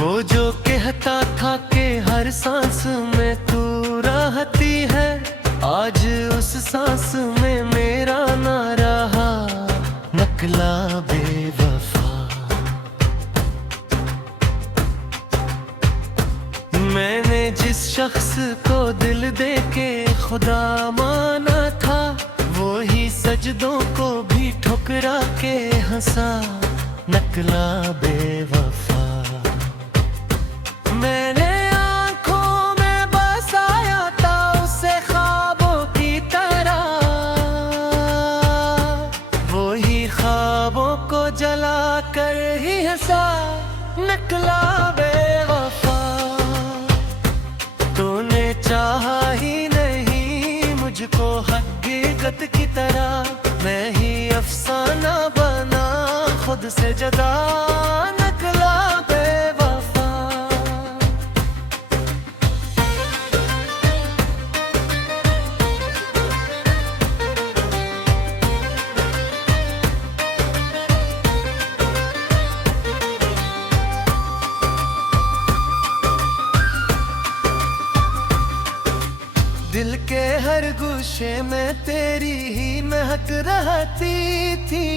वो जो कहता था कि हर सांस में तू रहती है, आज उस सांस में मेरा ना रहा, नकला बेवफा। मैंने जिस शख्स को दिल दे के खुदा माना था, वो ही सजदों को भी ठुकरा के हंसा, नकला बेवफा। मैंने आंखों में बसाया था उसे ख्वाबों की तरह, वो ही ख्वाबों को जला कर ही हंसा, नकला बेवफा। तूने चाहा ही नहीं मुझको हकीकत की तरह, मैं ही अफसाना बना खुद से जदा, नकला बेवफा। दिल के हर गुस्से में तेरी ही महक रहती थी,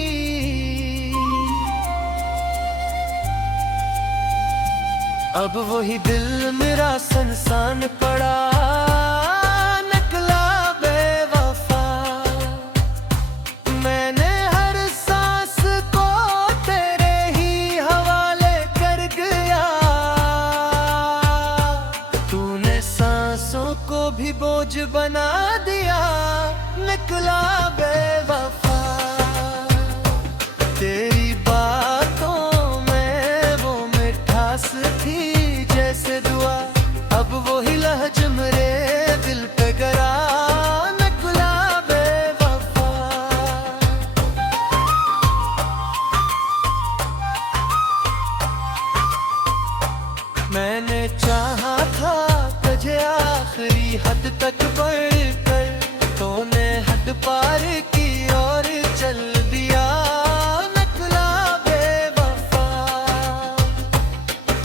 अब वही दिल मेरा सुनसान पड़ा, नकला बेवफा। मैंने हर सांस को तेरे ही हवाले कर गया, तूने सांसों को भी बोझ बना दिया, नकला बेवफा। तेरी बातों में वो मिठास थी जैसे दुआ, अब वही लहज मेरे दिल पे गरा, नकला बेवफा। मैंने चाहा था तुझे आखिरी हद तक बढ़कर, तूने हद पार की और चल दिया, नकला बेवफा।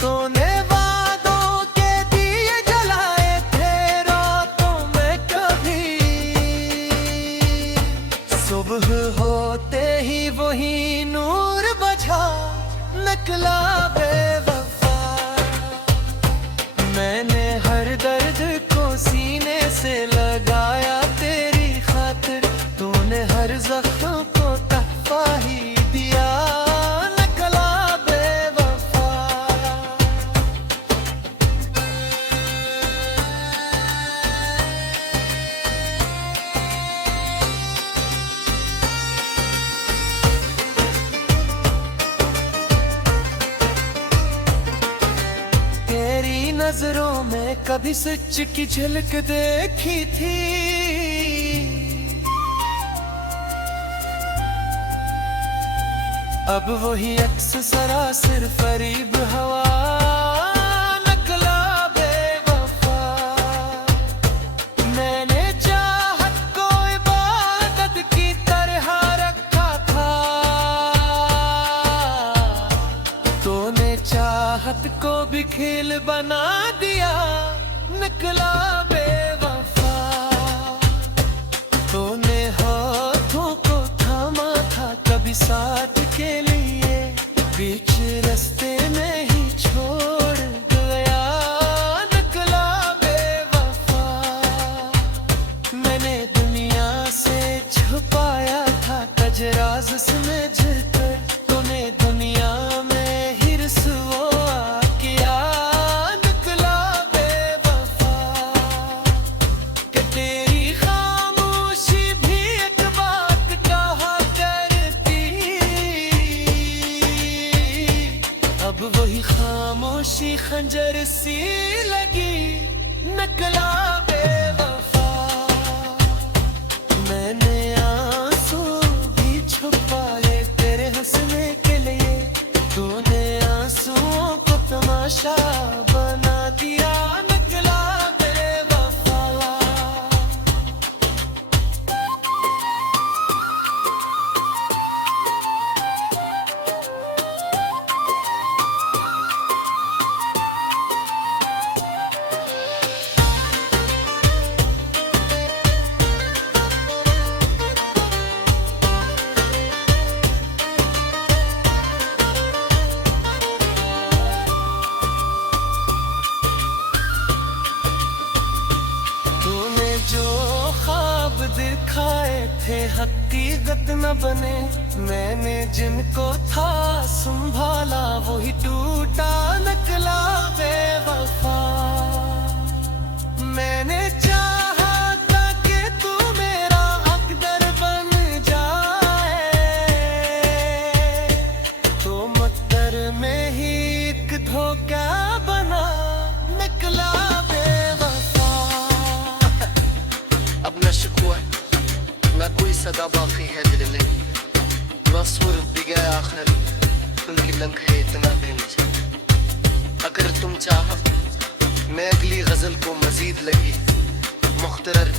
तूने वादों के दिए जलाए थे रातों में कभी, सुबह होते ही वही नूर बुझा, नकला बेवफा। मैंने हर दर्द को सीने से लगाया तेरी खातिर, तूने हर जख्म को तहफा ही दिया, नकला बेवफा। तेरी नजरों में कभी सच की झलक देखी थी, अब वही अक्स सरासर फरीब हवा, नकला बेवफा। मैंने चाहत को इबादत की तरह रखा था, तूने चाहत को भी खेल बना दिया, नकला बेवफा। तूने हाथों को थामा था कभी साथ के लिए, बीच रास्ते में ही छोड़ गया, नकला बेवफा। मैंने दुनिया से छुपाया था तज राज समझ कर, तूने दुनिया में ही रसवा किया, नकला बेवफा। कि तेरी खामोशी भी एक बात कहा करती, अब वही खामोशी खंजर सी लगी, नकला बेवफा। मैंने आंसू भी छुपाए तेरे हंसने के लिए, तूने आंसुओं को तमाशा बना दिया, नकला बेवफा। थे हकीकत न बने। मैंने जिनको था संभाला वही टूटा निकला बेवफा। मैंने चाहा था कि तू मेरा अक़दर बन जाए, तो मकदर में ही एक धोखा बना निकला बेवफा। अब न शिकवा न कोई सदा बाकी है दिल में, न सुर बिगया आखिर उनकी लंक है इतना बेमजा। अगर तुम चाहो मैं अगली गजल को मजीद लगी मुख्तरर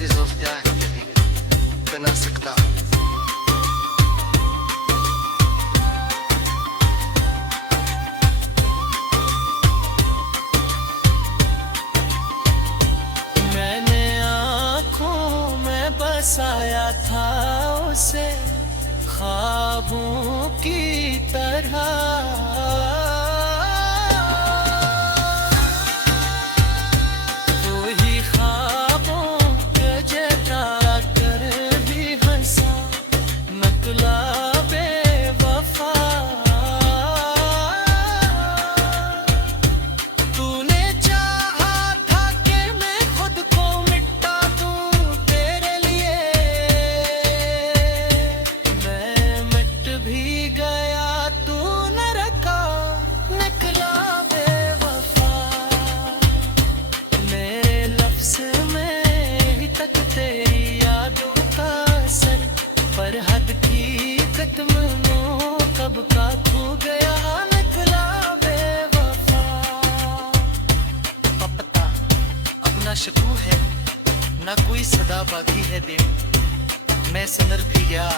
बना सकता हूँ। मैंने आँखों में बसाया था उसे ख्वाबों की तरह। वही ख्वाबों के जता कर भी हंसा निकला बेवफा। तूने चाहा था कि मैं खुद को मिटा दूं तेरे लिए, मैं मिट भी गया तू न रखा निकला बेवफा। मेरे लफ्ज़ में ही तक तेरी यादों का असर, पर हद की कत्मों कब का खो गया निकला बेवफा। पता अब ना शकू है ना कोई सदा बाकी है दिल, मैं सनर भी गया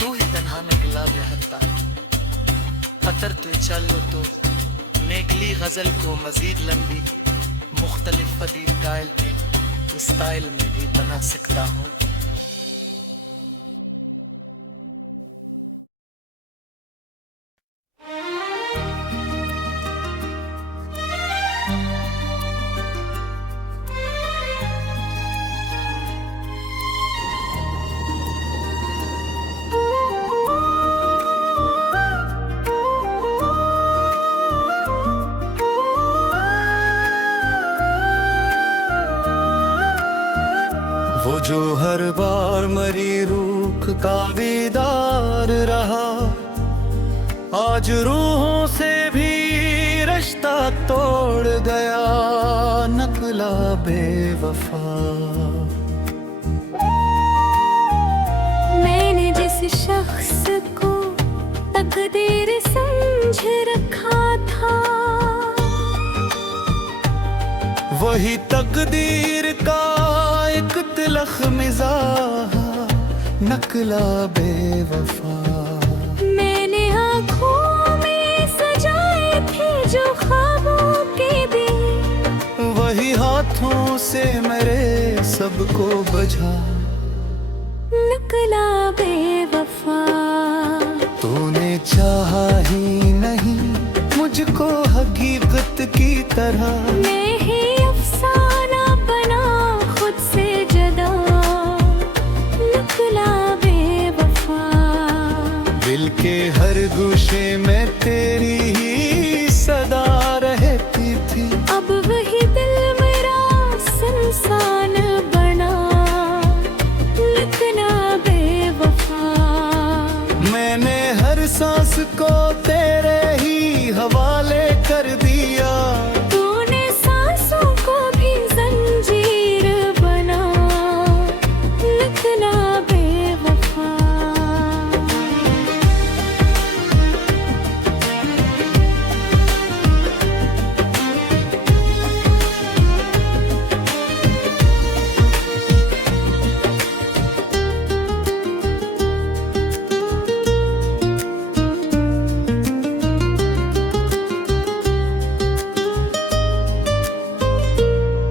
तू ही तन्हा निकला बेहता। अतर तू चलो तो नेकली गजल को मजीद लंबी मुख्तलिफ फदील कायल में स्टाइल में भी बना सकता हूँ। वो जो हर बार मरी रूख का दीदार रहा, आज रूहों से भी रिश्ता तोड़ गया निकला बेवफा। मैंने जिस शख्स को तकदीर समझ रखा था, वही तकदीर का एक तिलख मिजाज निकला बेवफा। मैंने आँखों में सजाए थे जो ख्वाबों के दिल, वही हाथों से मेरे सबको बझा निकला बेवफा। तूने चाहा ही नहीं मुझको हकीकत की तरह, मैं ही अफसाना बना खुद से जदा निकला बेवफा। दिल के हर गोशे में तेरी ही सदा रहती थी, अब वही दिल मेरा सुनसान बना निकला बेवफा। मैंने हर सांस को तेरे ही हवाले कर दिया, तूने सांसों को भी जंजीर बना निकला बेवफा।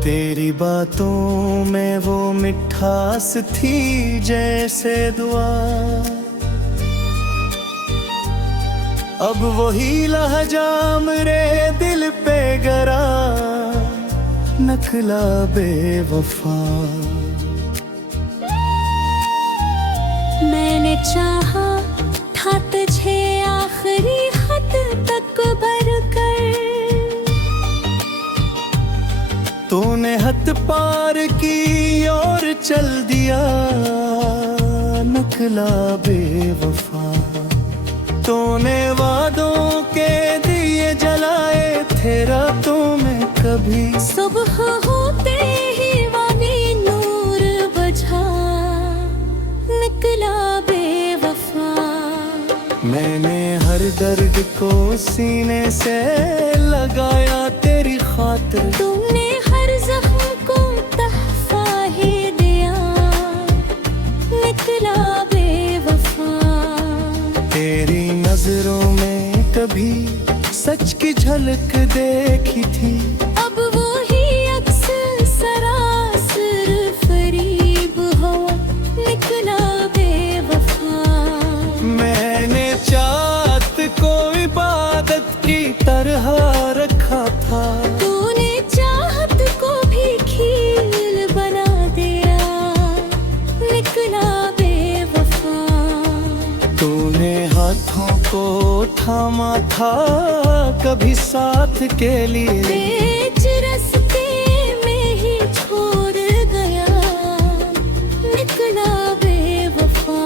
तेरी बातों में वो मिठास थी जैसे दुआ, अब वही लहजा मेरे दिल पे गरा निकला बेवफा। चाहा था तुझे आखिरी खत तक भर कर। तूने हद पार की और चल दिया, निकला बेवफा। तूने वादों के दिए जलाए थे रातों में कभी। सुबह होते ही वाली नूर बुझा, निकला बेवफा। मैंने हर दर्द को सीने से लगाया तेरी खातिर। तुमने हर जख्म को तहफा ही दिया, निकला बेवफा। तेरी नजरों में कभी सच की झलक देखी थी। अब वो ही अक्स सरासर फरीब हो, निकला बेवफा। मैंने चाहत को इबादत की तरह रखा था। तूने चाहत को भी खील बना दिया, निकला बेवफा। तूने हाथों को थामा था कभी साथ के लिए। बीच रास्ते में ही छोड़ गया, निकला बेवफा।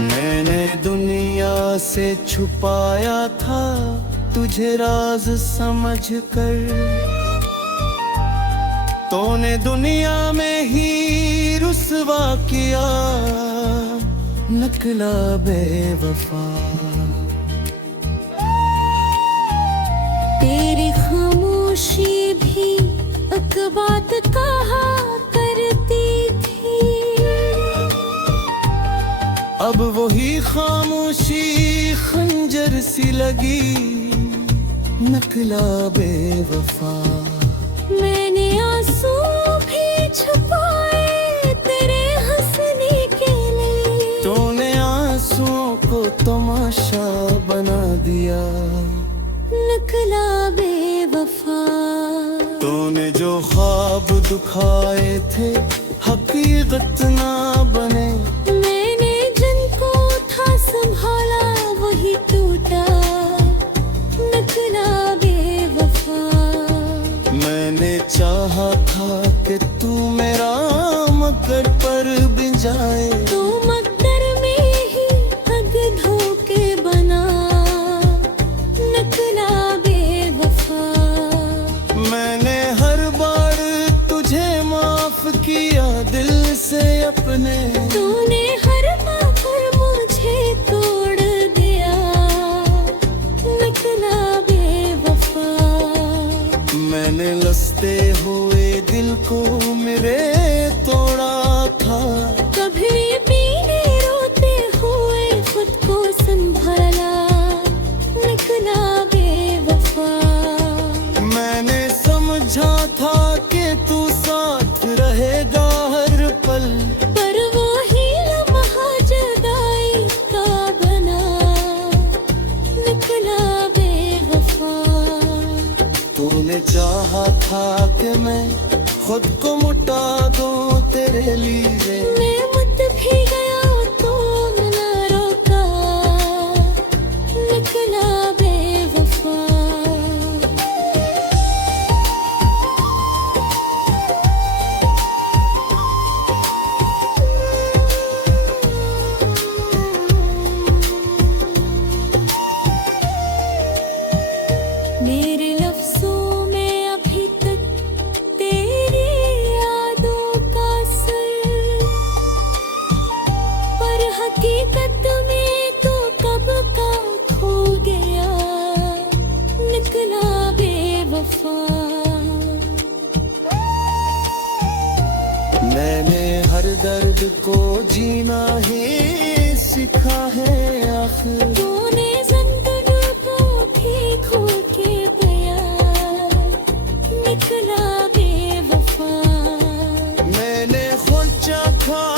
मैंने दुनिया से छुपाया था तुझे राज समझ कर। तूने दुनिया में ही रुसवा किया, निकला बेवफा। तेरी खामोशी भी एक बात कहा करती थी। अब वही खामोशी खंजर सी लगी, निकला बेवफा। मैंने आंसू भी छुपाए तेरे हंसने के लिए। तूने आंसुओं को तमाशा बना दिया, निकला बेवफा। तूने जो ख्वाब दुखाए थे हकीकत ना बने। मैंने जिनको था संभाला वही टूटा, निकला बेवफा। मैंने चाहा था कि तू मेरा मगर पर भी जाए। तू मकदर में ही हग धोके बना, निकला बेवफा। मैंने हर बार तुझे माफ किया दिल से अपने। तूने हर बात मुझे तोड़ दिया, निकला बेवफा। मैंने लसते हुए दिल को मेरे तोड़ा था। कभी पीने रोते हुए खुद को संभाला, निकला बेवफा। मैंने समझा था कि तू साथ रहेगा हर पल। पर वो ही लम्हा जुदाई का बना, निकला बेवफा। तूने चाहा था कि मैं खुद को मुटा दूं तेरे लिए। मैं मुझ भी गया तूने ना रोका, निकला बेवफा। मेरे लफ्जों में अभी तक तेरी यादों का असर, पर हकीकत में तो कब का खो गया, निकला बेवफा। मैंने हर दर्द को जीना ही सीखा है आखिर। तूने जिंदगी को भी खो के पिया, तेरा बेवफा मैंने खुद चाहा